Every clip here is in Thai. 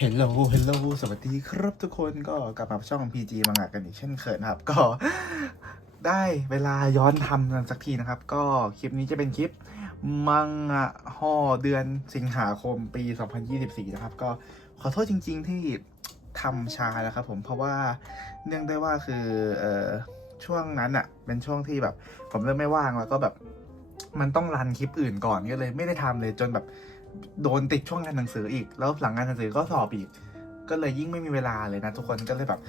เฮลโลเฮลโลสวัสดีครับทุกคนก็กลับมาช่อง PG มังงะกันอีกเช่นเคยนะครับ ก็ได้เวลาย้อนทำกันสักทีนะครับ ก็คลิปนี้จะเป็นคลิปมังงะห่อเดือนสิงหาคมปี 2024 นะครับ ก็ขอโทษจริง ๆ ที่ทำช้าแล้วครับผมเพราะว่าเนื่องได้วยว่าคือเอ่อช่วงนั้นอะเป็นช่วงที่แบบ ผมเริ่มไม่ว่างแล้วก็แบบมันต้องรันคลิปอื่นก่อนก็เลย ไม่ได้ทำเลยจนแบบ โดนติดช่วงงานหนังสืออีก แล้วหลังงานหนังสือก็สอบอีก ก็เลยยิ่งไม่มีเวลาเลยนะทุกคนก็เลยแบบ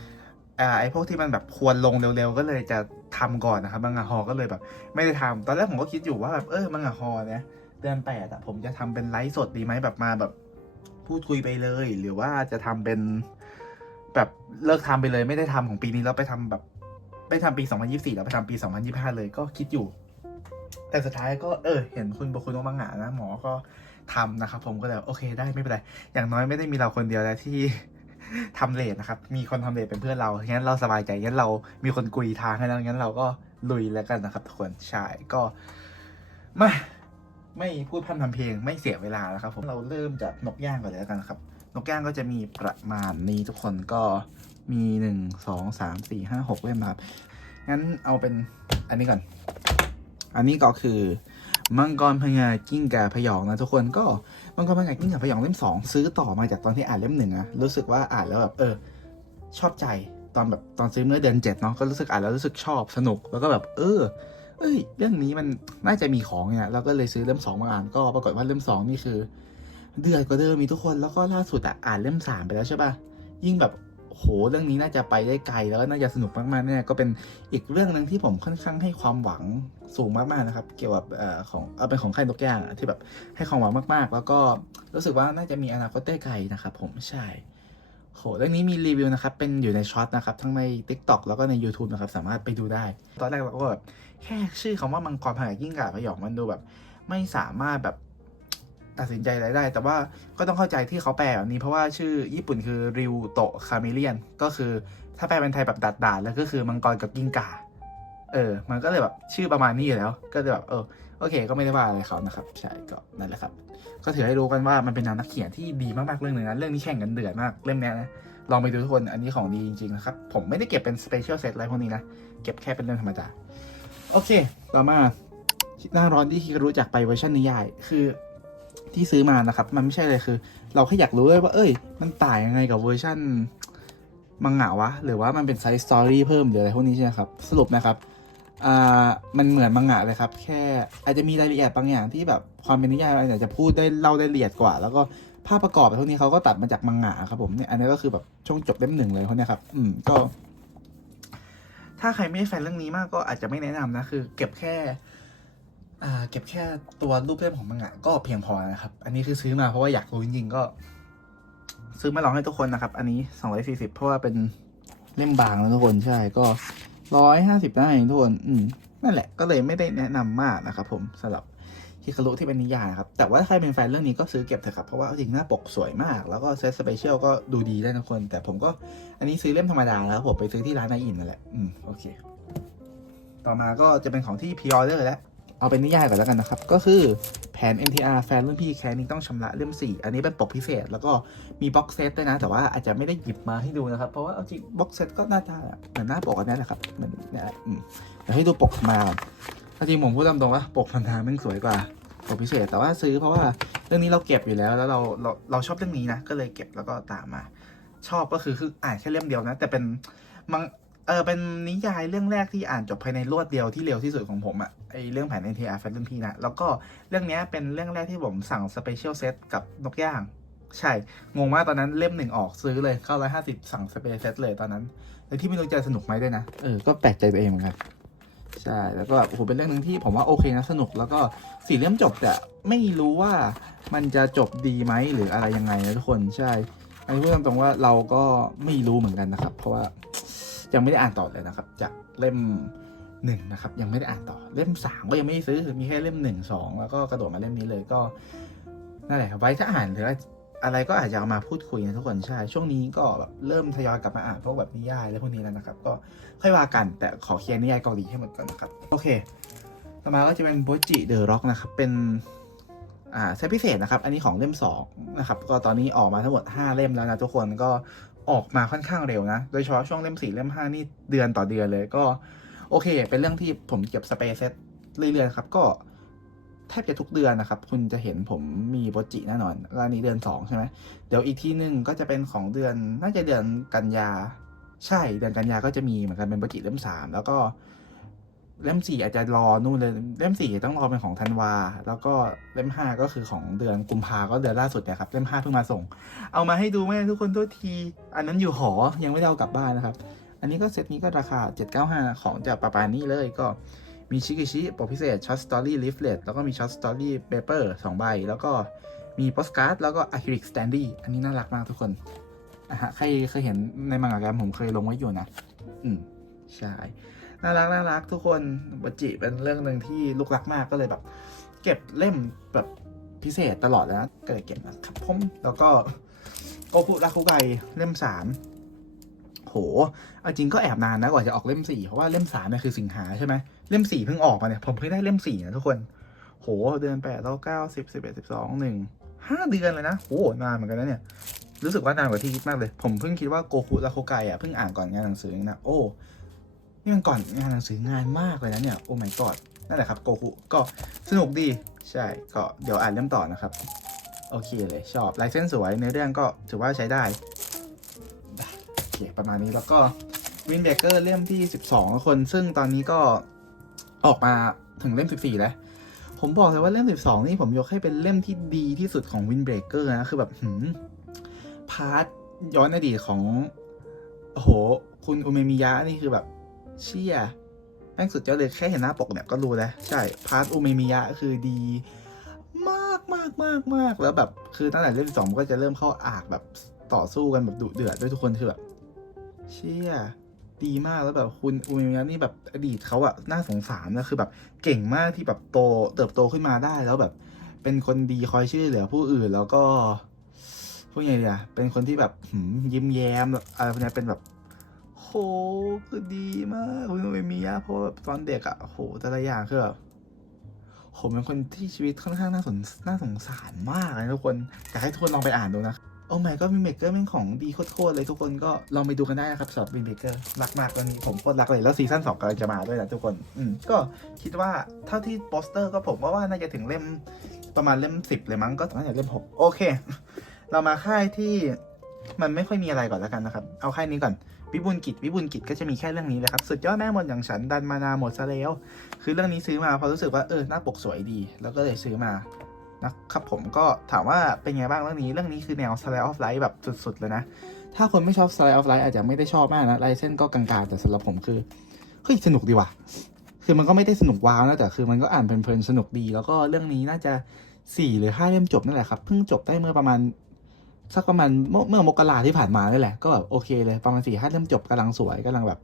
อ่าไอ้พวกที่มันแบบควรลงเร็วๆ ก็เลยจะทำก่อนนะครับมังงะฮอก็เลยแบบ ไม่ได้ทำตอนแรกผมก็คิดอยู่ว่าแบบเออมังงะฮอเนี่ยเดือนแปดอะผมจะทำเป็นไลฟ์สดดีไหมแบบมาแบบพูดคุยไปเลย หรือว่าจะทำเป็นแบบเลิกทำไปเลยไม่ได้ทำของปีนี้แล้วไปทำแบบไปทำปี 2024 แล้วไปทำปี 2025 เลยก็คิดอยู่ แต่สุดท้ายก็เออ เห็นคุณบอกคุณว่ามังงะนะหมอก็ ทำนะครับ ผมก็เลยโอเคได้ไม่เป็นไร อย่างน้อยไม่ได้มีเราคนเดียวแล้วที่ทำเลทนะครับ มีคนทำเลทเป็นเพื่อนเรางั้นเราสบายใจงั้นเรามีคนกุยทางให้แล้วงั้นเราก็ลุยแล้วกันนะครับทุกคนใช่ก็ไม่ไม่พูดพร่ำทำเพลงไม่เสียเวลาแล้วครับ ผมเราเริ่มจากนกย่างก่อนเลยแล้วกันครับ นกย่างก็จะมีประมาณนี้ทุกคนก็มีหนึ่งสองสามสี่ห้าหกเล่มนะครับงั้นเอาเป็นอันนี้ก่อน อันนี้ก็คือ มังกรพญากิ้งกาพยองนะทุกคนก็มังกรพญากิ้งกาพยองเล่มสองซื้อต่อมาจากตอนที่อ่านเล่มหนึ่งอะรู้สึกว่าอ่านแล้วแบบเออ ชอบใจตอนแบบตอนซื้อเมื่อเดือนเจ็ดเนาะก็รู้สึกอ่านแล้วรู้สึกชอบสนุกแล้วก็แบบ เออ เอ้ย เรื่องนี้มันน่าจะมีของเนี่ยแล้วก็เลยซื้อเล่มสองมาอ่านก็ปรากฏว่าเล่มสองนี่คือ เดือดกว่าเดิมมีทุกคนแล้วก็ล่าสุดอะอ่านเล่มสามไปแล้วใช่ปะยิ่งแบบ โหเรื่องนี้น่าจะไปได้ไกลแล้วก็น่าจะสนุกมากๆเนี่ยก็เป็นอีกเรื่องหนึ่งที่ผมค่อนข้างให้ความหวังสูงมากๆนะครับ เกี่ยวกับอของเอาเป็นของค่ายนกย่างที่แบบให้ความหวังมากๆ แล้วก็รู้สึกว่าน่าจะมีอนาคตได้ไกลนะครับ ผมใช่โหเรื่องนี้มีรีวิวนะครับ เป็นอยู่ในช็อตนะครับ ทั้งใน TikTok แล้วก็ใน YouTube นะครับ สามารถไปดูได้ ตอนแรกเราก็แบบแค่ชื่อคำว่ามังกรพายยิ่งกาพยองมันดูแบบ ไม่สามารถแบบ ตัดสินใจอะไรได้ แต่ว่าก็ต้องเข้าใจที่เขาแปลแบบนี้เพราะว่าชื่อญี่ปุ่นคือริวโตะคาเมเลียน ก็คือถ้าแปลเป็นไทยแบบดัดดาแล้วก็คือมังกรกับกิ้งก่า เออ มันก็เลยแบบชื่อประมาณนี้อยู่แล้ว ก็เลยแบบเออโอเค ก็ไม่ได้ว่าอะไรเขานะครับ ใช่ก็นั่นแหละครับ ก็ถือให้รู้กันว่ามันเป็นนวนักเขียนที่ดีมากๆเรื่องหนึ่งนะเรื่องนี้แข่งกันเดือดมากเล่มนี้นะลองไปดูทุกคนอันนี้ของดีจริงๆนะครับ ผมไม่ได้เก็บเป็นสเปเชียลเซตอะไรพวกนี้นะ เก็บแค่เป็นเรื่องธรรมดา โอเค ต่อมาหน้าร้อนที่คิดรู้จักไปเวอร์ชันนิยาย คือ ที่ซื้อมานะครับ มันไม่ใช่เลยคือ เราแค่อยากรู้เลยว่า เอ้ย มันต่างยังไงกับเวอร์ชันมังงะวะ หรือว่ามันเป็นไซส์สตอรี่เพิ่มหรืออะไรพวกนี้ใช่ไหมครับ สรุปนะครับอ่ามันเหมือนมังงะเลยครับ แค่อาจจะมีรายละเอียดบางอย่างที่แบบความเป็นนิยายอะไรอาจจะพูดได้เล่าได้ละเอียดกว่า แล้วก็ภาพประกอบพวกนี้เขาก็ตัดมาจากมังงะครับผมเนี่ยอันนี้ก็คือแบบช่วงจบเล่มหนึ่งเลยพวกเนี้ยครับอืมก็ ถ้าใครไม่ได้แฟนเรื่องนี้มากก็อาจจะไม่แนะนำนะคือ เก็บแค่ เก็บแค่ตัวรูปเล่มของมังงะก็เพียงพอนะครับ อันนี้คือซื้อมาเพราะว่าอยากรู้จริงๆก็ ซื้อมาลองให้ทุกคนนะครับ อันนี้สองร้อยสี่สิบเพราะว่าเป็นเล่มบางนะทุกคนใช่ก็ร้อยห้าสิบได้เองทุกคน อืมนั่นแหละก็เลยไม่ได้แนะนำมากนะครับ ผมสำหรับฮิคารุที่เป็นนิยายครับ แต่ว่าใครเป็นแฟนเรื่องนี้ก็ซื้อเก็บเถอะครับ เพราะว่าจริงหน้าปกสวยมาก แล้วก็เซตสเปเชียลก็ดูดีได้นะทุกคน แต่ผมก็อันนี้ซื้อเล่มธรรมดาแล้วผมไปซื้อที่ร้านนายอินนั่นแหละ อืมโอเค ต่อมาก็จะเป็นของที่พ r ออเดอร์แล้ว เอาเป็นนิยายก่อนแล้วกันนะครับ ก็คือแผน NTR แฟนรุ่นพี่แค่นี้ต้องชำระเล่ม4 อันนี้เป็นปกพิเศษ แล้วก็มีบ็อกเซตด้วยนะ แต่ว่าอาจจะไม่ได้หยิบมาให้ดูนะครับ เพราะว่าเอาจริงบ็อกเซตก็หน้าตาเหมือนหน้าปกอันนี้แหละครับเหมือนเนี่ยอืมเดี๋ยวให้ดูปกมาก่อนถ้าจริงผมพูดตามตรงว่าปกพันธามันสวยกว่าปกพิเศษ แต่ว่าซื้อเพราะว่าเรื่องนี้เราเก็บอยู่แล้ว แล้วเราเราเราชอบเรื่องนี้นะ ก็เลยเก็บแล้วก็ตามมา ชอบก็คือคืออ่านแค่เล่มเดียวนะ แต่เป็นมัง เออเป็นนิยายเรื่องแรกที่อ่านจบภายในรวดเดียวที่เร็วที่สุดของผมอะไอเรื่องแผน NTR แฟนรุ่นพี่นะ แล้วก็เรื่องนี้เป็นเรื่องแรกที่ผมสั่งสเปเชียลเซตกับนกย่าง ใช่ งงมากตอนนั้นเล่มหนึ่งออกซื้อเลยเข้าร้อยห้าสิบสั่งสเปเซตเลยตอนนั้นเลยที่ไม่รู้จะสนุกไหมด้วยนะ เออ ก็แปลกใจตัวเองเหมือนกันใช่ แล้วก็แบบโอ้โหเป็นเรื่องหนึ่งที่ผมว่าโอเคนะสนุกแล้วก็สี่เล่มจบแต่ไม่รู้ว่ามันจะจบดีไหมหรืออะไรยังไงนะทุกคนใช่อันนี้พูดตามตรงว่าเราก็ไม่รู้เหมือนกันนะครับ เพราะว่า ยังไม่ได้อ่านต่อเลยนะครับ จากเล่มหนึ่งนะครับ ยังไม่ได้อ่านต่อเล่มสามก็ยังไม่ได้ซื้อมีแค่เล่มหนึ่งสองแล้วก็กระโดดมาเล่มนี้เลยก็นั่นแหละครับไว้ถ้าอ่านหรืออะไรก็อาจจะเอามาพูดคุยนะทุกคนใช่ช่วงนี้ก็แบบเริ่มทยอยกลับมาอ่านพวกแบบนิยายและพวกนี้แล้วนะครับ ก็ค่อยว่ากันแต่ขอเคลียร์นิยายเกาหลีให้หมดก่อนนะครับโอเค ต่อมาก็จะเป็นโบจิเดอะร็อกนะครับเป็นอ่าเซตพิเศษนะครับ อันนี้ของเล่มสองนะครับ ก็ตอนนี้ออกมาทั้งหมด 5 เล่มแล้วนะทุกคน ก็ ออกมาค่อนข้างเร็วนะ โดยเฉพาะช่วงเล่มสี่เล่มห้านี่เดือนต่อเดือนเลยก็โอเค เป็นเรื่องที่ผมเก็บสเปซเซตเรื่อยๆครับ ก็แทบจะทุกเดือนนะครับ คุณจะเห็นผมมีโปรจิแน่นอนร้านนี้เดือน2ใช่ไหมเดี๋ยวอีกที่หนึ่งก็จะเป็นของเดือนน่าจะเดือนกันยา ใช่เดือนกันยาก็จะมีเหมือนกันเป็นโปรจิเล่ม3 แล้วก็ เล่มสี่อาจจะรอนู่นเลยเล่มสี่ต้องรอเป็นของธันวา แล้วก็เล่มห้าก็คือของเดือนกุมภาก็เดือนล่าสุดเนี่ยครับเล่มห้าเพิ่งมาส่ง เอามาให้ดูไหมทุกคนโทษที อันนั้นอยู่หอยังไม่ได้เอากลับบ้านนะครับ อันนี้ก็เซตนี้ก็ราคา 795 ของจากปาปานี่เลยก็มีชิกิชิปกพิเศษช็อตสตอรี่ลิฟเลตแล้วก็มีช็อตสตอรี่เปเปอร์สองใบ แล้วก็มีโปสการ์ดแล้วก็อะคริลิกสแตนดี้อันนี้น่ารักมากทุกคนอะฮะใครเคยเห็นในมังงะแกรมผมเคยลงไว้อยู่นะ อืมใช่ น่ารักน่ารักทุกคนบัจิเป็นเรื่องหนึ่งที่ลูกรักมากก็เลยแบบ เก็บเล่มแบบพิเศษตลอดเลยนะก็เลยเก็บนะครับผมแล้วก็โกคุรักคุไกเล่มสามโหเอาจริงก็แอบนานนะกว่าจะออกเล่มสี่เพราะว่าเล่มสามเนี่ยคือสิงหาใช่ไหมเล่มสี่เพิ่งออกมาเนี่ยผมเพิ่งได้เล่มสี่นะทุกคน โหเดือนแปดแล้วเก้าสิบสิบเอ็ดสิบสองหนึ่งห้าเดือนเลยนะโหนานเหมือนกันนะเนี่ยรู้สึกว่านานกว่าที่คิดมากเลย ผมเพิ่งคิดว่าโกคุรักคุไกอะเพิ่งอ่านก่อนงานหนังสือนะโอ้ นี่มันก่อนงานหนังสืองานมากเลยนะเนี่ยโอ้ my god นั่นแหละครับโกคุก็สนุกดีใช่ก็เดี๋ยวอ่านเล่มต่อนะครับ โอเคเลยชอบลายเส้นสวยเนื้อเรื่องก็ถือว่าใช้ได้โอเคประมาณนี้แล้วก็วินเบเกอร์เล่มที่ 12คน ซึ่งตอนนี้ก็ออกมาถึงเล่ม 14 แล้ว ผมบอกเลยว่าเล่ม 12 นี่ผมยกให้เป็นเล่มที่ดีที่สุดของวินเบเกอร์นะ คือแบบหืมพาร์ทย้อนอดีตของโอ้โห คุณอุเมมิยะนี่คือแบบ เชี่ยแม่งสุดยอดเลยแค่เห็นหน้าปกเนี่ยก็รู้แล้วใช่พาร์ทอุเมมิยะคือดีมากมากมากมากแล้วแบบคือตั้งแต่เล่มสองก็จะเริ่มเข้าอากแบบต่อสู้กันแบบดุเดือดด้วยทุกคนคือแบบเชี่ยดีมากแล้วแบบคุณอุเมมิยะนี่แบบอดีตเขาอะน่าสงสารนะคือแบบเก่งมากที่แบบโตเติบโตขึ้นมาได้แล้วแบบเป็นคนดีคอยช่วยเหลือผู้อื่นแล้วก็พูดยังไงดีอะเป็นคนที่แบบยิ้มแย้มอะไรพวกนี้เป็นแบบ โหคือดีมากคุณไม่มีอะเพราะว่าแบบตอนเด็กอะโหแต่ละอย่างคือแบบผมเป็นคนที่ชีวิตค่อนข้างน่าสนน่าสงสารมากเลยทุกคนอยากให้ทุกคนลองไปอ่านดูนะโอ้ไม่ก็วินเบเกอร์เป็นของดีโคตรเลยทุกคนก็ลองไปดูกันได้นะครับสำหรับวินเบเกอร์รักมากตัวนี้ผมโคตรรักเลยแล้วซีซั่นสองกำลังจะมาด้วยนะทุกคนอืมก็คิดว่าเท่าที่โปสเตอร์ก็ผมว่าว่าน่าจะถึงเล่มประมาณเล่มสิบเลยมั้งก็น่าจะเล่มหกโอเค เรามาค่ายที่ มันไม่ค่อยมีอะไรก่อนแล้วกันนะครับ เอาแค่นี้ก่อน วิบุญกิจวิบุญกิจก็จะมีแค่เรื่องนี้เลยครับ สุดยอดแม่มดอย่างฉันดันมานาหมดซะแล้ว คือเรื่องนี้ซื้อมาเพราะรู้สึกว่าเออหน้าปกสวยดี แล้วก็เลยซื้อมานะครับผมก็ถามว่าเป็นไงบ้างเรื่องนี้ เรื่องนี้คือแนว slice of life แบบสุดๆเลยนะ ถ้าคนไม่ชอบ slice of life อาจจะไม่ได้ชอบมากนะลายเส้นก็กลางๆแต่สำหรับผมคือเฮ้ยสนุกดีว่ะ คือมันก็ไม่ได้สนุกว้าวนะแต่คือมันก็อ่านเพลินๆสนุกดี แล้วก็เรื่องนี้น่าจะสี่หรือห้าเล่มจบนั่นแหละครับเพิ่งจบได้เมื่อประมาณ สักประมาณเมื่อมกราที่ผ่านมานี่แหละ ก็แบบโอเคเลยประมาณสี่ห้าเล่มจบกำลังสวยกำลังแบบ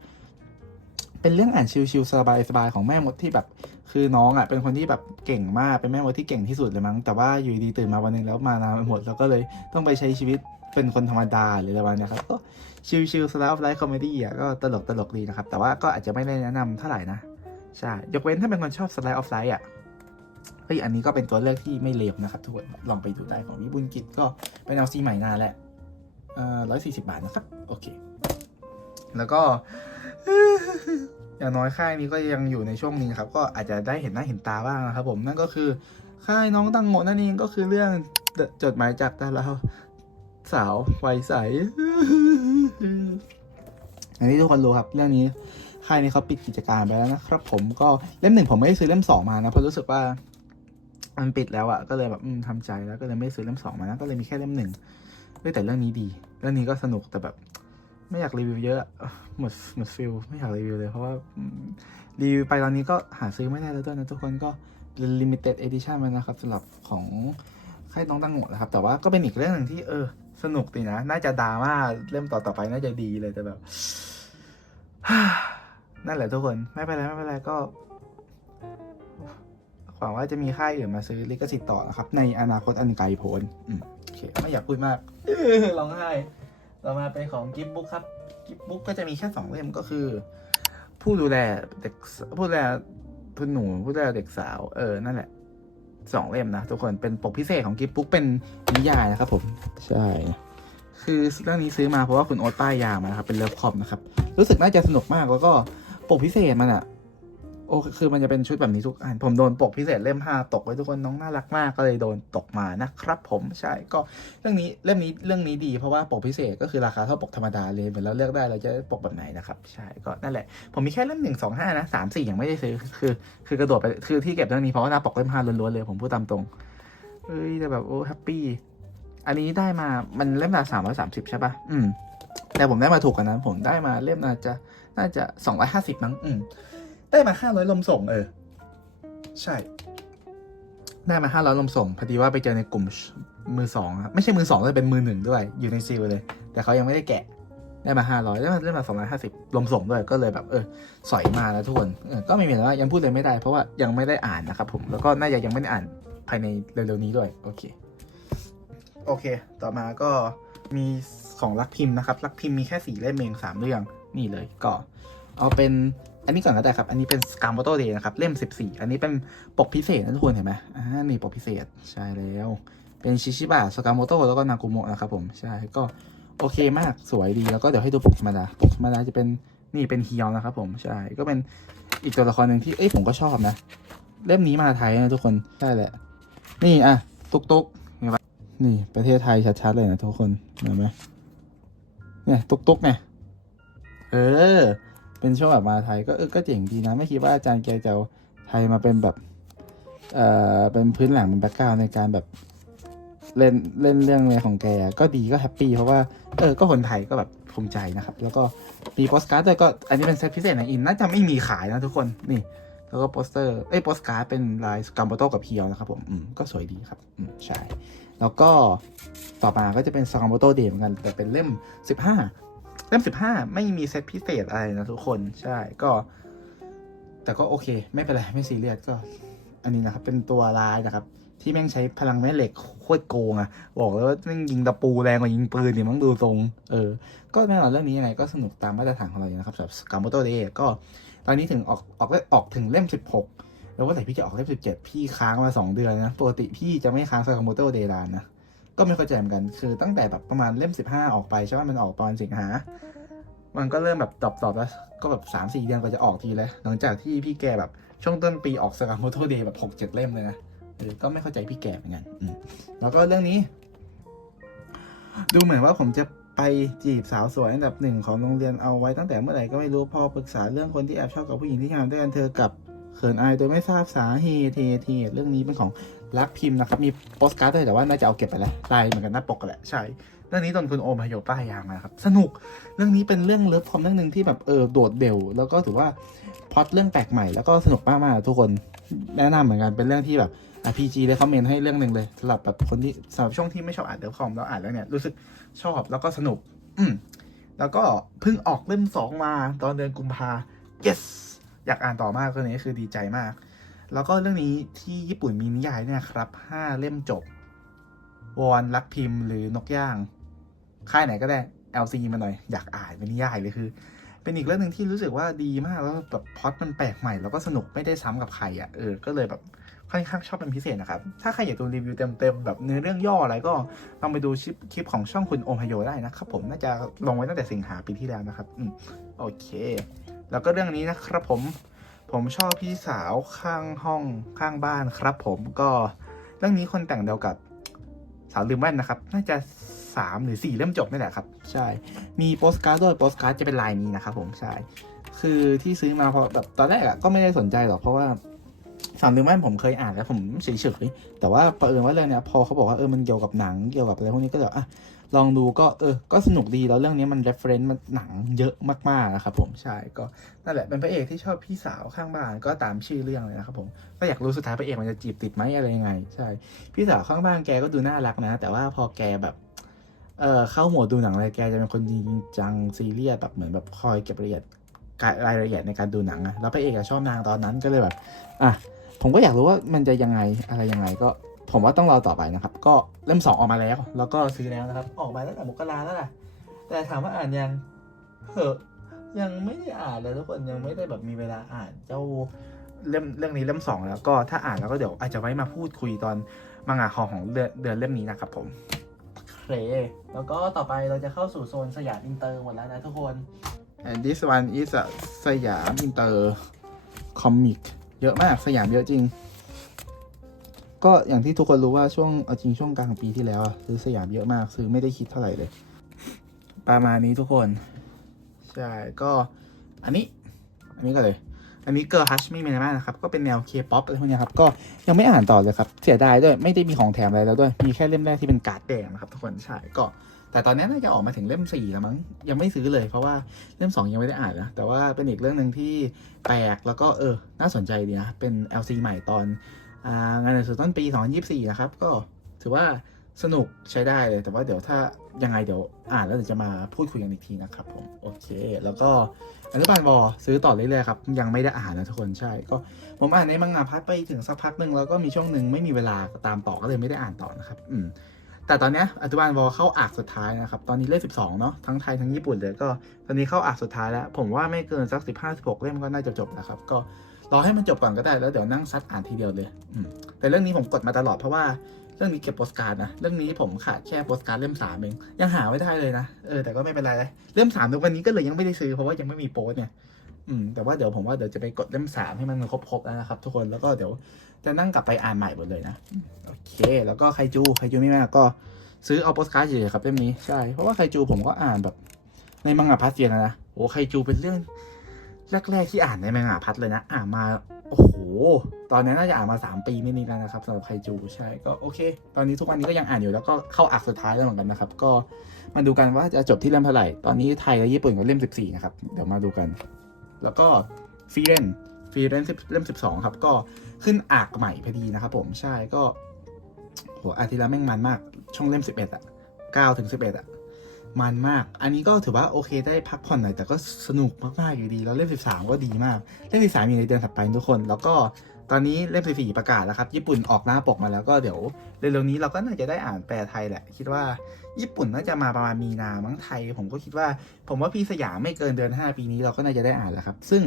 เป็นเรื่องอ่านชิลๆสบายๆของแม่มดที่แบบ คือน้องอะเป็นคนที่แบบเก่งมากเป็นแม่มดที่เก่งที่สุดเลยมั้งแต่ว่าอยู่ดีตื่นมาวันหนึงแล้วมานาหมดแล้วก็เลยต้องไปใช้ชีวิตเป็นคนธรรมดาหรืออะไรประมาณเนี้ยครับก็ชิลๆสไลด์ออฟไลฟ์คอมเมดี้อะก็ตลกตลกๆดีนะครับแต่ว่าก็อาจจะไม่ได้แนะนำเท่าไหร่นะใช่ยกเว้นถ้าเป็นคนชอบสไลด์ออฟไลฟ์อะ เฮ้ยอันนี้ก็เป็นตัวเลือกที่ไม่เลวนะครับทุกคนลองไปดูได้ของวิบุญกิจก็เป็นเอาซีใหม่นานแหละเอ่อร้อยสี่สิบาทนะครับ โอเค แล้วก็อย่างน้อยค่ายนี้ก็ยังอยู่ในช่วงนี้ครับ ก็อาจจะได้เห็นหน้าเห็นตาบ้างนะครับ ผมนั่นก็คือค่ายน้องตังโมนั่นเองก็คือเรื่องจดหมายจากดาราสาววัยใสอันนี้ทุกคนรู้ครับ เรื่องนี้ค่ายนี้เขาปิดกิจการไปแล้วนะครับ ผมก็เล่มหนึ่งผมไม่ได้ซื้อเล่มสองมานะเพราะรู้สึกว่า มันปิดแล้วอะก็เลยแบบอืมทำใจแล้วก็เลยไม่ซื้อเล่มสองมานะก็เลยมีแค่เล่มหนึ่งเฮ้ยแต่เรื่องนี้ดี เรื่องนี้ก็สนุกแต่แบบ ไม่อยากรีวิวเยอะหมดหมดฟิลไม่อยากรีวิวเลยเพราะว่ารีวิวไปตอนนี้ก็หาซื้อไม่ได้แล้วด้วยนะทุกคนก็เป็น limited edition มันนะครับสำหรับของค่ายน้องตังโงะนะครับ แต่ว่าก็เป็นอีกเรื่องหนึ่งที่เออ สนุกดีนะ น่าจะดราม่าเริ่มต่อต่อไปน่าจะดีเลยแต่แบบนั่นแหละทุกคนไม่เป็นไรไม่เป็นไรก็ หวังว่าจะมีค่ายอื่นมาซื้อลิขสิทธิ์ต่อนะครับ ในอนาคตอันไกลโพ้นอืมโอเคไม่อยากพูดมากร้องไห้ต่อมาเป็นของกิฟบุ๊กครับกิฟบุ๊กก็จะมีแค่สองเล่มก็คือ ผู้ดูแลเด็กผู้ดูแลทุนหนูผู้ดูแลเด็กสาวเออนั่นแหละสองเล่มนะทุกคนเป็นปกพิเศษของกิฟบุ๊กเป็นนิยายนะครับผมใช่คือเรื่องนี้ซื้อมาเพราะว่าคุณโอ๊ตป้ายยามานะครับเป็นเลิฟคอมนะครับรู้สึกน่าจะสนุกมากแล้วก็ปกพิเศษมันอะ โอ้คือมันจะเป็นชุดแบบนี้ทุกอัน ผมโดนปกพิเศษเล่มห้าตกไว้ทุกคนน้องน่ารักมากก็เลยโดนตกมานะครับ ผมใช่ก็เรื่องนี้เล่มนี้เรื่องนี้ดีเพราะว่าปกพิเศษก็คือราคาเท่าปกธรรมดาเลยเหมือนเราเลือกได้เราจะปกแบบไหนนะครับใช่ก็นั่นแหละ ผมมีแค่เล่มหนึ่งสองห้านะสามสี่ยังไม่ได้ซื้อคือ คือกระโดดไปคือที่เก็บเรื่องนี้เพราะว่าหน้าปกเล่มห้าล้วนๆเลยผมพูดตามตรงเอ้ยแต่แบบโอ้แฮปปี้อันนี้ได้มามันเล่มละสามร้อยสามสิบใช่ปะอืมแต่ผมได้มาถูกกว่านั้น ผมได้มาเล่มน่าจะน่าจะสองร้อยห้าสิบมั้งอืม ได้มาห้าร้อยลมส่งเออ ใช่ ได้มาห้าร้อยลมส่งพอดีว่าไปเจอในกลุ่มมือสองครับไม่ใช่มือสองเลยเป็นมือหนึ่งด้วย อยู่ในซีลเลย แต่เขายังไม่ได้แกะ ได้มาห้าร้อยได้มาได้มาสองร้อยห้าสิบลมส่งด้วยก็เลยแบบเออสอยมาแล้วทุกคนเออก็ไม่มีอะไรว่ายังพูดเลยไม่ได้เพราะว่ายังไม่ได้อ่านนะครับผมแล้วก็น่าจะยังไม่ได้อ่านภายในเร็วๆนี้ด้วย โอเค โอเค ต่อมาก็มีของรักพิมพ์นะครับรักพิมพ์มีแค่สี่เล่มเองสามเรื่องนี่เลยก็ เอาเป็น อันนี้ก่อนก็ได้ครับ อันนี้เป็น s c a m o t o Day นะครับ เล่ม 14 อันนี้เป็นปกพิเศษนะทุกคนเห็นไหมอ่านี่ปกพิเศษใช่แล้ว เป็นชิชิบะสกาโมโตแล้วก็นากุโมะนะครับผมใช่ก็โอเคมากสวยดีแล้วก็เดี๋ยวให้ดูปกธรรมดาปกธรรมดาจะเป็นนี่เป็นฮิยอนนะครับผมใช่ก็เป็นอีกตัวละครหนึ่งที่เอ้ยผมก็ชอบนะ เล่มนี้มาไทยนะทุกคนใช่แหละ นี่อะตุกตุกเห็นปะนี่ประเทศไทยชัดๆเลยนะทุกคนเห็นไหมเนี่ยตุกตุกเนี่ยเออ เป็นช่วงแบบมาไทยก็เออก็เจ๋งดีนะ ไม่คิดว่าอาจารย์แกจะเอาไทยมาเป็นแบบเอ่อเป็นพื้นหลังเป็นแบ็กกราวในการแบบเล่นเล่นเรื่องอะไรของแกก็ดีก็แฮปปี้เพราะว่าเออก็คนไทยก็แบบภูมิใจนะครับ แล้วก็มีโปสการ์ดด้วยก็อันนี้เป็นเซตพิเศษในอินน่าจะไม่มีขายนะทุกคนนี่ แล้วก็โปสเตอร์เอ้ยโปสการ์ดเป็นลายกัมโบโตกับเพียวนะครับผมอืมก็สวยดีครับอืมใช่แล้วก็ต่อมาก็จะเป็นซากาโมโตเดย์เหมือนกันแต่เป็นเล่ม 15 เล่ม15ไม่มีเซตพิเศษอะไรนะทุกคนใช่ก็ แต่ก็โอเค ไม่เป็นไร ไม่ซีเรียสก็ อันนี้นะครับ เป็นตัวลายนะครับ ที่แม่งใช้พลังแม่เหล็กโคตรโกงอะบอกเลยว่าแม่งยิงตะปูแรงกว่ายิงปืนเนี่ยมั้งดูทรงเออ ก็แน่นอนเรื่องนี้ยังไงก็สนุกตามมาตรฐานของเราอยู่นะครับสำหรับกัมโบโตเดย์ก็ตอนนี้ถึงออกออกออกถึงเล่ม16แล้วว่าแต่พี่จะออกเล่ม17พี่ค้างมา2เดือนนะปกติพี่จะไม่ค้างสกัมโบโตเดย์ดานนะ ก็ไม่เข้าใจเหมือนกัน คือตั้งแต่แบบประมาณเล่ม 15 ออกไปใช่ไหมมันออกตอนสิงหา มันก็เริ่มแบบตอบตอบแล้ว ก็แบบ3-4 เดือนก็จะออกทีแล้วหลังจากที่พี่แกแบบช่วงต้นปีออกสกัมโบโตเดย์แบบ6-7 เล่มเลยนะเออก็ไม่เข้าใจพี่แกเหมือนกันแล้วก็เรื่องนี้ ดูเหมือนว่าผมจะไปจีบสาวสวยอันดับหนึ่งของโรงเรียนเอาไว้ตั้งแต่เมื่อไหร่ก็ไม่รู้พอปรึกษาเรื่องคนที่แอบชอบกับผู้หญิงที่ทำด้วยกันเธอกับเขินอายโดยไม่ทราบสาเหตุเหตุเหตุเรื่องนี้เป็นของ รักพิมพ์นะครับ มีโปสการ์ดด้วยแต่ว่าน่าจะเอาเก็บไปแล้วลายเหมือนกันหน้าปกกันแหละใช่ เรื่องนี้โดนคุณโอมพยโป้ายยางมาครับ สนุกเรื่องนี้เป็นเรื่องเลิฟคอมเรื่องหนึ่งที่แบบเออโดดเดี่ยวแล้วก็ถือว่าพล็อตเรื่องแปลกใหม่แล้วก็สนุกมากๆทุกคนแนะนำเหมือนกันเป็นเรื่องที่แบบอะพีจีเลยคอมเมนต์ให้เรื่องหนึ่งเลยสำหรับแบบคนที่สำหรับช่วงที่ไม่ชอบอ่านเลิฟคอมแล้วอ่านแล้วเนี่ยรู้สึกชอบแล้วก็สนุก อืมแล้วก็เพิ่งออกเล่มสองมาตอนเดือนกุมภา yes อยากอ่านต่อมากเรื่องนี้คือดีใจมาก แล้วก็เรื่องนี้ที่ญี่ปุ่นมีนิยายเนี่ยครับห้าเล่มจบ วอนรักพิมพ์หรือนกย่าง ค่ายไหนก็ได้ LC มาหน่อย อยากอ่านเป็นนิยายเลยคือ เป็นอีกเรื่องหนึ่งที่รู้สึกว่าดีมากแล้วแบบพอตมันแปลกใหม่แล้วก็สนุกไม่ได้ซ้ำกับใครอะเออก็เลยแบบค่อนข้างชอบเป็นพิเศษนะครับ ถ้าใครอยากดูรีวิวเต็มๆแบบเนื้อเรื่องย่ออะไรก็ลองไปดูชิปคลิปของช่องคุณโอมไฮโยได้นะครับผมน่าจะลงไว้ตั้งแต่สิงหาปีที่แล้วนะครับอืมโอเค แล้วก็เรื่องนี้นะครับผม ผมชอบพี่สาวข้างห้องข้างบ้านครับผมก็เรื่องนี้คนแต่งเดียวกับสาวลืมแว่นนะครับ น่าจะสามหรือสี่เล่มจบนี่แหละครับ ใช่ มีโปสการ์ดด้วยโปสการ์ดจะเป็นลายนี้นะครับผมใช่ คือที่ซื้อมาเพราะแบบตอนแรกอะก็ไม่ได้สนใจหรอกเพราะว่าสามลืมแว่นผมเคยอ่านแล้วผมเฉยๆแต่ว่าเผอิญว่าเรื่องเนี้ยพอเขาบอกว่าเออมันเกี่ยวกับหนังเกี่ยวกับอะไรพวกนี้ก็เลยอะ ลองดูก็เออ ก็สนุกดีแล้วเรื่องนี้มัน reference มันหนังเยอะมากๆนะครับผมใช่ก็นั่นแหละเป็นพระเอกที่ชอบพี่สาวข้างบ้านก็ตามชื่อเรื่องเลยนะครับผมก็อยากรู้สุดท้ายพระเอกมันจะจีบติดไหมอะไรยังไง ใช่ พี่สาวข้างบ้านแกก็ดูน่ารักนะ แต่ว่าพอแกแบบเออเข้าโหมดดูหนังอะไรแกจะเป็นคนจริงจังซีเรียสแบบเหมือนแบบคอยเก็บรายละเอียดรายละเอียดในการดูหนังอะแล้วพระเอกชอบนางตอนนั้นก็เลยแบบอะผมก็อยากรู้ว่ามันจะยังไงอะไรยังไงก็ ผมว่าต้องรอต่อไปนะครับ ก็เล่มสองออกมาแล้ว แล้วก็ซื้อแล้วนะครับ ออกมาตั้งแต่มกราแล้วแหละแต่ถามว่าอ่านยังเหอะยังไม่ได้อ่านเลยทุกคนยังไม่ได้แบบมีเวลาอ่านเจ้าเล่มเรื่องนี้เล่มสองแล้วก็ถ้าอ่านแล้วก็เดี๋ยวอาจจะไว้มาพูดคุยตอนมังงะคอของเดือนเดือนเล่มนี้นะครับผมโอเคแล้วก็ต่อไปเราจะเข้าสู่โซนสยามอินเตอร์หมดแล้วนะทุกคน and this one is a สยามอินเตอร์คอมิกเยอะมากสยามเยอะจริง ก็อย่างที่ทุกคนรู้ว่าช่วงเอาจริงช่วงกลางปีที่แล้วอะซื้อสยามเยอะมากซื้อไม่ได้คิดเท่าไหร่เลย ประมาณนี้ทุกคน ใช่ก็อันนี้ อันนี้ก็เลย อันนี้เกิร์ลฮัชไม่มีอะไรมากนะครับ ก็เป็นแนวเคป๊อปอะไรพวกนี้ครับ ก็ยังไม่อ่านต่อเลยครับ เสียดายด้วย ไม่ได้มีของแถมอะไรแล้วด้วย มีแค่เล่มแรกที่เป็นการ์ดแดงนะครับทุกคน ใช่ ก็ แต่ตอนนี้น่าจะออกมาถึงเล่มสี่แล้วมั้ง ยังไม่ซื้อเลย เพราะว่าเล่มสองยังไม่ได้อ่านนะ แต่ว่าเป็นอีกเรื่องหนึ่งที่แปลก แล้วก็เออ น่าสนใจดีนะ เป็น LC ใหม่ตอนอ่ งานหนังสือต้นปี 2024 นะครับ ก็ถือว่าสนุกใช้ได้เลย แต่ว่าเดี๋ยวถ้ายังไงเดี๋ยวอ่านแล้วเดี๋ยวจะมาพูดคุยกันอีกทีนะครับผม โอเค แล้วก็อนุบาลบอซื้อต่อเรื่อยๆครับ ยังไม่ได้อ่านนะทุกคนใช่ ก็ผมอ่านในมังงะพัดไปถึงสักพักหนึ่งแล้วก็มีช่วงหนึ่งไม่มีเวลาตามต่อก็เลยไม่ได้อ่านต่อนะครับ อืมแต่ตอนนี้อนุบาลบอเข้าอากสุดท้ายนะครับ ตอนนี้เลข12เนาะทั้งไทยทั้งญี่ปุ่นเลยก็ ตอนนี้เข้าอากสุดท้ายแล้ว ผมว่าไม่เกินสัก15-16เล่มก็น่าจะจบนะครับ ก็ รอให้มันจบก่อนก็ได้แล้วเดี๋ยวนั่งซัดอ่านทีเดียวเลยอืมแต่เรื่องนี้ผมกดมาตลอดเพราะว่าเรื่องนี้เก็บโปสการ์ดนะ เรื่องนี้ผมขาดแค่โปสการ์ดเล่มสามเอง ยังหาไม่ได้เลยนะ เออแต่ก็ไม่เป็นไร เลยเล่มสามในวันนี้ก็เลยยังไม่ได้ซื้อเพราะว่ายังไม่มีโปสเนี่ย อืมแต่ว่าเดี๋ยวผมว่าเดี๋ยวจะไปกดเล่มสามให้มันครบๆแล้วนะครับ ทุกคน แล้วก็เดี๋ยวจะนั่งกลับไปอ่านใหม่หมดเลยนะ โอเค แล้วก็ไคจู ไคจูไม่มากก็ซื้อเอาโปสการ์ดเฉยๆครับเล่มนี้ ใช่ เพราะว่าไคจูผมก็อ่านแบบในมังงะพัทเซียนนะนะ โอ้ไคจูเป็นเรื่อง แรกๆที่อ่านในแมังงะพัทเลยนะ อ่านมาโอ้โห ตอนนี้น่าจะอ่านมา 3 ปีไม่นี่แล้วนะครับสำหรับไคจู ใช่ก็โอเค ตอนนี้ทุกวันนี้ก็ยังอ่านอยู่แล้วก็เข้าอักสุดท้ายแล้วเหมือนกันนะครับ ก็มาดูกันว่าจะจบที่เล่มเท่าไหร่ ตอนนี้ไทยและญี่ปุ่นก็เล่ม 14 นะครับ เดี๋ยวมาดูกัน แล้วก็ฟีเรนฟีเรนเล่ม 12 ครับ ก็ขึ้นอากใหม่พอดีนะครับผมใช่ก็โหอาทิตย์ละแม่งมันมากช่วงเล่ม 11 อะ9ถึง11 อะ มันมาก อันนี้ก็ถือว่าโอเคได้พักผ่อนหน่อยแต่ก็สนุกมากๆอยู่ดี แล้วเล่ม 13 ก็ดีมาก เล่ม 13 อยู่ในเดือนถัดไปทุกคน แล้วก็ตอนนี้เล่ม 14 ประกาศแล้วครับ ญี่ปุ่นออกหน้าปกมาแล้วก็เดี๋ยวเร็วๆนี้เราก็น่าจะได้อ่านแปลไทยแหละ คิดว่าญี่ปุ่นน่าจะมาประมาณมีนามั้งไทย ผมก็คิดว่า ผมว่าพี่สยามไม่เกินเดือน 5 ปีนี้เราก็น่าจะได้อ่านแล้วครับ ซึ่ง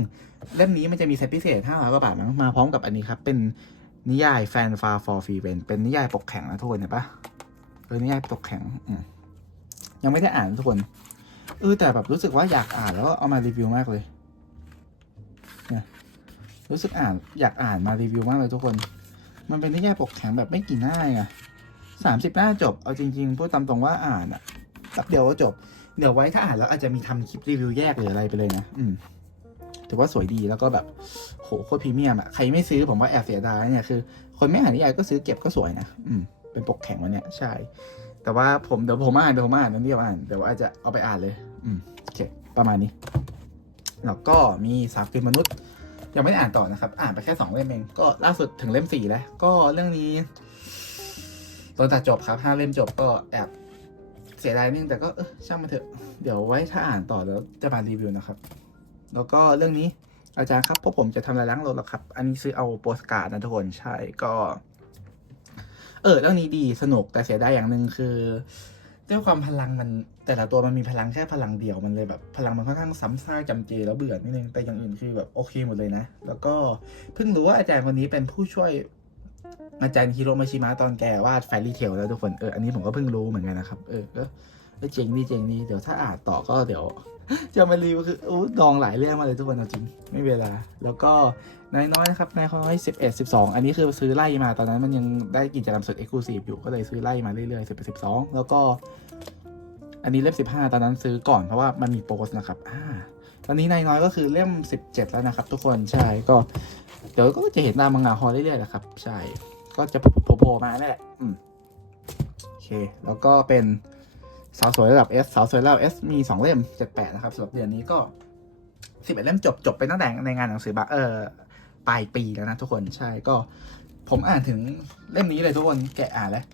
เล่มนี้มันจะมีเซตพิเศษ500กว่าบาทมั้งมาพร้อมกับอันนี้ครับเป็นนิยายแฟนฟาฟอร์ฟีเวนเป็นนิยายปกแข็งนะทุกคนเห็นปะเออนิยายปกแข็งอืม ยังไม่ได้อ่านทุกคนเออแต่แบบรู้สึกว่าอยากอ่านแล้วก็เอามารีวิวมากเลยเนี่ยรู้สึกอ่านอยากอ่านมารีวิวมากเลยทุกคน มันเป็นนิยายปกแข็งแบบไม่กี่หน้าไงสามสิบหน้าจบ เอาจริงๆพูดตามตรงว่าอ่านอะแป๊บเดียวก็จบ เดี๋ยวไว้ถ้าอ่านแล้วอาจจะมีทำคลิปรีวิวแยกหรืออะไรไปเลยนะ อืมถือว่าสวยดีแล้วก็แบบโหโคตรพรีเมียมอะใครไม่ซื้อผมว่าแอบเสียดายเนี่ยคือ คนไม่อ่านนิยายก็ซื้อเก็บก็สวยนะ อืมเป็นปกแข็งวันเนี้ยใช่ แต่ว่าผมเดี๋ยวผมอ่านเดี๋ยวผมอ่านนั่นเดียวอ่านเดี๋ยวอาจจะเอาไปอ่านเลย อืมโอเคประมาณนี้แล้วก็มีสามฟิลมนุษย์ ยังไม่ได้อ่านต่อนะครับ อ่านไปแค่สองเล่มเองก็ล่าสุดถึงเล่มสี่แล้ว ก็เรื่องนี้ตอนตัดจบครับห้าเล่มจบก็แอบเสียดายนิดนึงแต่ก็เออช่างมันเถอะ เดี๋ยวไว้ถ้าอ่านต่อแล้วจะมารีวิวนะครับ แล้วก็เรื่องนี้อาจารย์ครับพวกผมจะทำลายล้างรถหรอครับ อันนี้ซื้อเอาโปสการ์ดนะทุกคนใช่ก็ เออเรื่องนี้ดีสนุกแต่เสียดายอย่างหนึ่งคือด้วยความพลังมันแต่ละตัวมันมีพลังแค่พลังเดียวมันเลยแบบพลังมันค่อนข้างซ้ำซากจำเจแล้วเบื่อนิดนึงแต่อย่างอื่นคือแบบโอเคหมดเลยนะ แล้วก็เพิ่งรู้ว่าอาจารย์คนนี้เป็นผู้ช่วยอาจารย์ฮิโรมาชิมะตอนแกวาดแฟรี่เทลแล้วทุกคนเอออันนี้ผมก็เพิ่งรู้เหมือนกันนะครับเออก็ก็ เจ๋งดีเจ๋งดีเดี๋ยวถ้าอ่านต่อก็เดี๋ยว จะมารีวิวคืออู้ดองหลายเรื่องมาเลยทุกคนจริง ไม่เวลา แล้วก็นายน้อยนะครับนายน้อยสิบเอ็ดสิบสองอันนี้คือซื้อไล่มาตอนนั้นมันยังได้กิจกรรมสุดเอ็กซ์คลูซีฟอยู่ก็เลยซื้อไล่มาเรื่อยๆสิบเอ็ดสิบสองแล้วก็ อันนี้เล่มสิบห้าตอนนั้นซื้อก่อนเพราะว่ามันมีโปสนะครับอ่าตอนนี้นายน้อยก็คือเล่มสิบเจ็ดแล้วนะครับ ทุกคนใช่ก็ เดี๋ยวก็จะเห็นตามมังงะฮอลเรื่อยๆแหละครับใช่ก็จะโผล่มานั่นแหละอืมโอเค แล้วก็เป็น สาวสวยระดับ S สาวสวยระดับ S มีสองเล่มเจ็ดแปดนะครับสำหรับเดือนนี้ก็สิบเอ็ดเล่มจบจบไปตั้งแต่ในงานหนังสือบะเออปลายปีแล้วนะทุกคนใช่ก็ ผมอ่านถึงเล่มนี้เลยทุกคนแกะอ่านแล้ว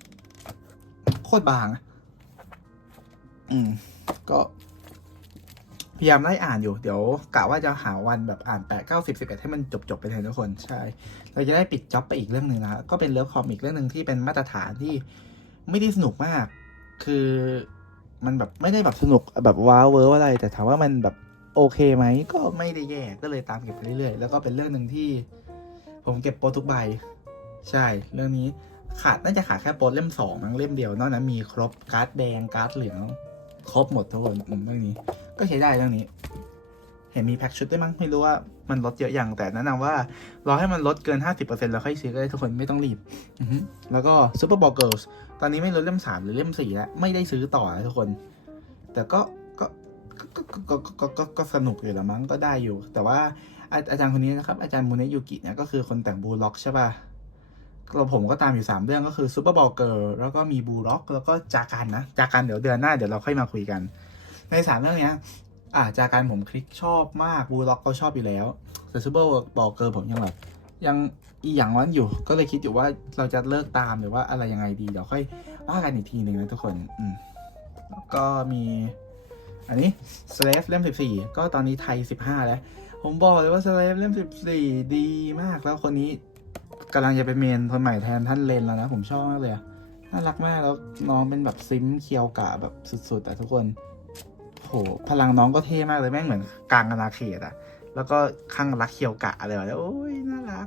โคตรบาง อืม ก็พยายามไล่อ่านอยู่เดี๋ยวกะว่าจะหาวันแบบอ่านแปดเก้าสิบสิบเอ็ดให้มันจบจบไปเลยทุกคนใช่ เราจะได้ปิดจ็อบไปอีกเรื่องหนึ่งนะก็เป็นเลิฟคอมอีกเรื่องหนึ่งที่เป็นมาตรฐานที่ไม่ได้สนุกมาก คือ มันแบบไม่ได้แบบสนุกแบบว้าวเวอร์อะไร แต่ถามว่ามันแบบโอเคไหมก็ไม่ได้แย่ก็เลยตามเก็บไปเรื่อยๆ แล้วก็เป็นเรื่องหนึ่งที่ ผมเก็บโปรทุกใบ ใช่ เรื่องนี้ขาดน่าจะขาดแค่โปรเล่มสองมั้งเล่มเดียวนอกนั้นมีครบการ์ดแดงการ์ดเหลืองครบหมดทุกคนผมเรื่องนี้ ก็ใช้ได้เรื่องนี้ เห็นมีแพ็กชุดด้วยมั้งไม่รู้ว่า มันลดเยอะอย่างแต่แนะนำว่ารอให้มันลดเกิน 50%แล้วค่อยซื้อก็ได้ทุกคนไม่ต้องรีบ แล้วก็ซูเปอร์บอลเกิลส์ตอนนี้ไม่ลดเล่ม 3 หรือเล่ม 4 แล้ว ไม่ได้ซื้อต่อแล้วทุกคน แต่ก็ก็ก็ก็ก็ก็สนุกอยู่ละมั้งก็ได้อยู่ แต่ว่าอาจารย์คนนี้นะครับ อาจารย์มูเนยูกิเนี่ยก็คือคนแต่งบูล็อกใช่ป่ะเราผมก็ตามอยู่ 3 เรื่องก็คือซูเปอร์บอลเกิลแล้วก็มีบูล็อก แล้วก็จากัรนะจากัรเดี๋ยวเดือนหน้าเดี๋ยวเราค่อยมาคุยกัน ใน 3 เรื่องเนี้ย อ่าจากการผมคลิกชอบมากบูล็อกก็ชอบอยู่แล้วแต่ซูเปอร์บอลเกิร์ผมยังแบบยังอีหยังวันอยู่ ก็เลยคิดอยู่ว่าเราจะเลิกตามหรือว่าอะไรยังไงดี เดี๋ยวค่อยว่ากันอีกทีหนึ่งนะทุกคนอืมแล้วก็มี อันนี้ slave เล่ม14ก็ตอนนี้ไทย15แล้ว ผมบอกเลยว่า slave เล่ม14ดีมากแล้วคนนี้กำลังจะเป็นเมนคนใหม่แทนท่านเลนแล้วนะ ผมชอบมากเลยน่ารักมากแล้วน้องเป็นแบบซิมเคียวกะแบบสุดๆอะทุกคน โหพลังน้องก็เท่มากเลยแม่งเหมือนกลางอาณาเขตอะแล้วก็ข้างรักเคียวกะอะไรแบบนี้โอ้ยน่ารัก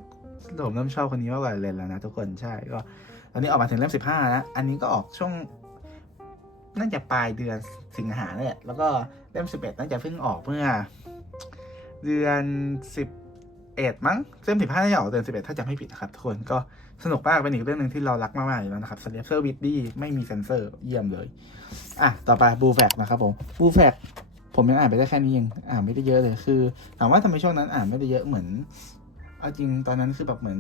ผมเริ่มชอบคนนี้มากกว่าเลนแล้วนะทุกคนใช่ก็ตอนนี้ออกมาถึงเล่มสิบห้าแล้วอันนี้ก็ออกช่วงน่าจะปลายเดือนสิงหาเนี่ยแล้วก็เล่มสิบเอ็ดน่าจะเพิ่งออกเมื่อ เดือนสิบเอ็ดมั้งเล่มสิบห้าน่าจะออกเดือนสิบเอ็ดถ้าจำไม่ผิดนะครับทุกคนก็ สนุกมากเป็นอีกเรื่องหนึ่งที่เรารักมากๆอยู่แล้วนะครับสเลเซอร์วิดดี้ไม่มีเซนเซอร์เยี่ยมเลย อะ ต่อไปบูแฟกนะครับผมบูแฟกผมยังอ่านไปได้แค่นี้เองอ่านไม่ได้เยอะเลยคือถามว่าทำไมช่วงนั้นอ่านไม่ได้เยอะเหมือนเอาจริงตอนนั้นคือแบบเหมือน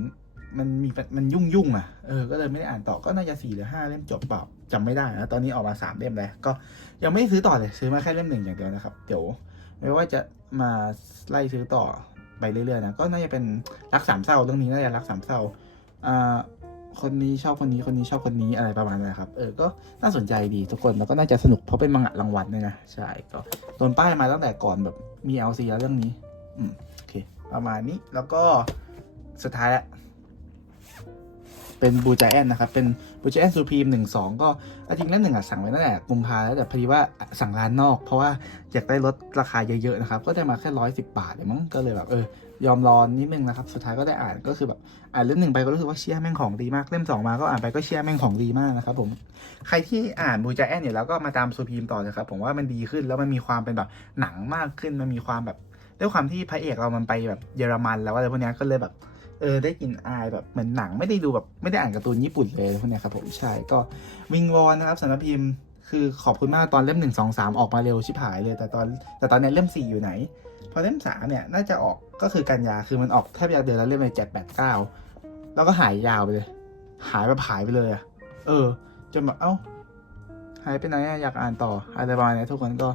มันมีมันยุ่งยุ่งอะเออก็เลยไม่ได้อ่านต่อก็น่าจะสี่หรือห้าเล่มจบเปล่าจำไม่ได้นะตอนนี้ออกมาสามเล่มแล้วก็ยังไม่ซื้อต่อเลยซื้อมาแค่เล่มหนึ่งอย่างเดียวนะครับเดี๋ยวไม่ว่าจะมาไล่ซื้อต่อไปเรื่อยๆนะก็น่าจะเป็นรักสามเศร้าเรื่องนี้น่าจะรักสามเศร้า อ่าคนนี้ชอบคนนี้คนนี้ชอบคนนี้อะไรประมาณนั้นครับ เออ ก็น่าสนใจดีทุกคนแล้วก็น่าจะสนุกเพราะเป็นมังงะรางวัลด้วยนะ ใช่ ก็โดนป้ายมาตั้งแต่ก่อนแบบมี LC แล้วเรื่องนี้ อืม โอเค ประมาณนี้ แล้วก็สุดท้ายละ เป็นบูจาแอนนะครับ เป็นบูจาแอนซูพีมหนึ่งสองก็อาจริงแล้วหนึ่งอะสั่งไว้ตั้งแต่กุมภาแล้วแต่พอดีว่าสั่งร้านนอก เพราะว่าอยากได้ลดราคาเยอะๆนะครับ ก็ได้มาแค่ร้อยสิบบาทเลยมั้ง ก็เลยแบบเออ ยอมรอนิดนึงนะครับ สุดท้ายก็ได้อ่านก็คือแบบอ่านเล่มหนึ่งไปก็รู้สึกว่าเชี่ยแม่งของดีมากเล่มสองมาก็อ่านไปก็เชี่ยแม่งของดีมากนะครับผมใครที่อ่านบูจาแอนอยู่แล้วก็มาตามซูพีมต่อเลยครับผมว่ามันดีขึ้นแล้วมันมีความเป็นแบบหนังมากขึ้นมันมีความแบบด้วยความที่พระเอกเรามันไปแบบเยอรมันแล้วอะไรพวกเนี้ยก็เลยแบบเออได้กลินอายแบบเหมือนหนังไม่ได้ดูแบบไม่ได้อ่านการ์ตูนญี่ปุ่นเลยพวกเนี้ยครับผมใช่ก็วิงวอนนะครับสำหรับพิมพ์คือขอบคุณมากตอนเล่มหนึ่งสองสามออกมาเร็วชิบหายเลย แต่ตอนแต่ตอนนี้เล่มสี่อยู่ไหน อเล่มสามเนี่ยน่าจะออกก็คือกันยาคือมันออกแทบจะเดือนละเล่มเลยเจ็ดแปดเก้าแล้วก็หายยาวไปเลย หายแบบหายไปเลยอะเออ จนแบบเอ้า หายไปไหนอะอยากอ่านต่ออะไรประมาณนี้ทุกคนก็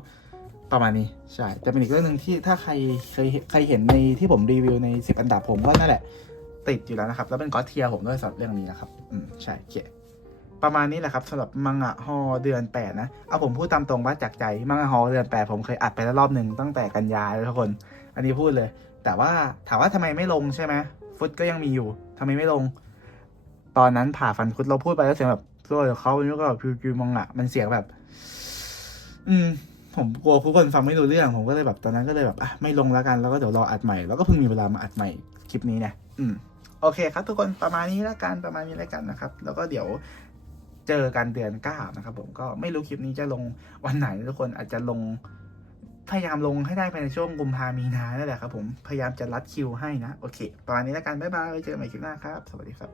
ประมาณนี้ใช่แต่เป็นอีกเรื่องหนึ่งที่ถ้าใครเคยใครเห็นในที่ผมรีวิวในสิบอันดับผมก็นั่นแหละ ติดอยู่แล้วนะครับ แล้วเป็นก็อเทียร์ผมด้วยสำหรับเรื่องนี้นะครับ อืมใช่โอเค ประมาณนี้แหละครับสำหรับมังงะฮอเดือนแปดนะเอาผมพูดตามตรงว่าจากใจมังงะฮอเดือนแปดผมเคยอัดไปแล้วรอบหนึ่งตั้งแต่กันยาแล้วทุกคน อันนี้พูดเลย แต่ว่าถามว่าทำไมไม่ลงใช่ไหมฟุตก็ยังมีอยู่ทำไมไม่ลง ตอนนั้นผ่าฟันคุดเราพูดไปแล้วเสียงแบบตัวเขาเป็นก็แบบพิวมังงะมันเสียงแบบ อืมผมกลัวทุกคนฟังไม่รู้เรื่องผมก็เลยแบบตอนนั้นก็เลยแบบอะไม่ลงแล้วกันแล้วก็เดี๋ยวรออัดใหม่แล้วก็เพิ่งมีเวลามาอัดใหม่คลิปนี้เนี่ยอืมโอเคครับทุกคนประมาณนี้แล้วกันประมาณนี้แล้วกันนะครับ แล้วก็เดี๋ยว เจอกันเดือนเก้านะครับผมก็ไม่รู้คลิปนี้จะลงวันไหนทุกคนอาจจะลงพยายามลงให้ได้ภายในช่วงกุมภามีนานั่นแหละครับผม พยายามจะรัดคิวให้นะ โอเค ประมาณนี้แล้วกัน บ๊ายบายไว้เจอกันใหม่คลิปหน้าครับ สวัสดีครับ